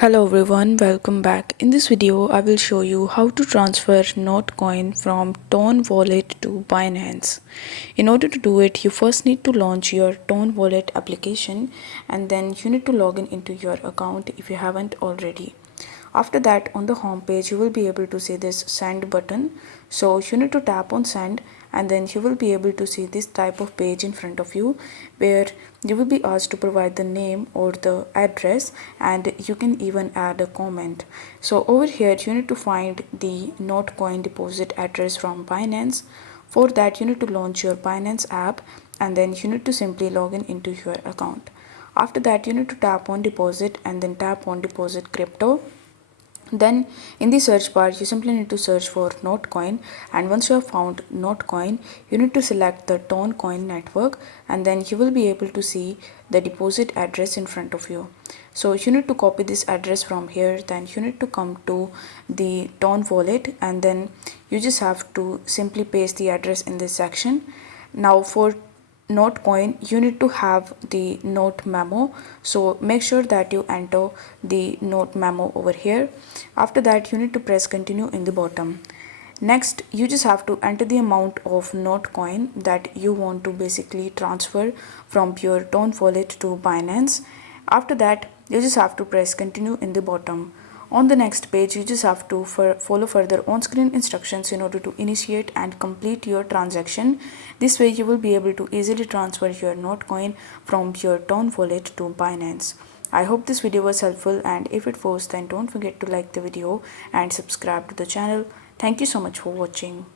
Hello everyone, welcome back. In this video, I will show you how to transfer Notcoin from Tone wallet to Binance. In order to do it, you first need to launch your Tone wallet application and then you need to log in into your account if you haven't already. After that, on the home page, you will be able to see this send button. So you need to tap on send and then you will be able to see this type of page in front of you where you will be asked to provide the name or the address, and you can even add a comment. So over here you need to find the Notcoin deposit address from Binance. For that, you need to launch your Binance app and then you need to simply log in into your account. After that, you need to tap on deposit and then tap on deposit crypto. Then in the search bar, you simply need to search for Notcoin, and once you have found Notcoin, you need to select the Tonecoin network and then you will be able to see the deposit address in front of you. So you need to copy this address from here, then you need to come to the Tone wallet and then you just have to simply paste the address in this section. Now for Notcoin, you need to have the note memo, so make sure that you enter the note memo over here. After that, you need to press continue in the bottom. Next, you just have to enter the amount of Notcoin that you want to basically transfer from your Tone wallet to Binance. After that, you just have to press continue in the bottom. On the next page, you just have to follow further on-screen instructions in order to initiate and complete your transaction. This way, you will be able to easily transfer your Notcoin from your Tone wallet to Binance. I hope this video was helpful, and if it was, then don't forget to like the video and subscribe to the channel. Thank you so much for watching.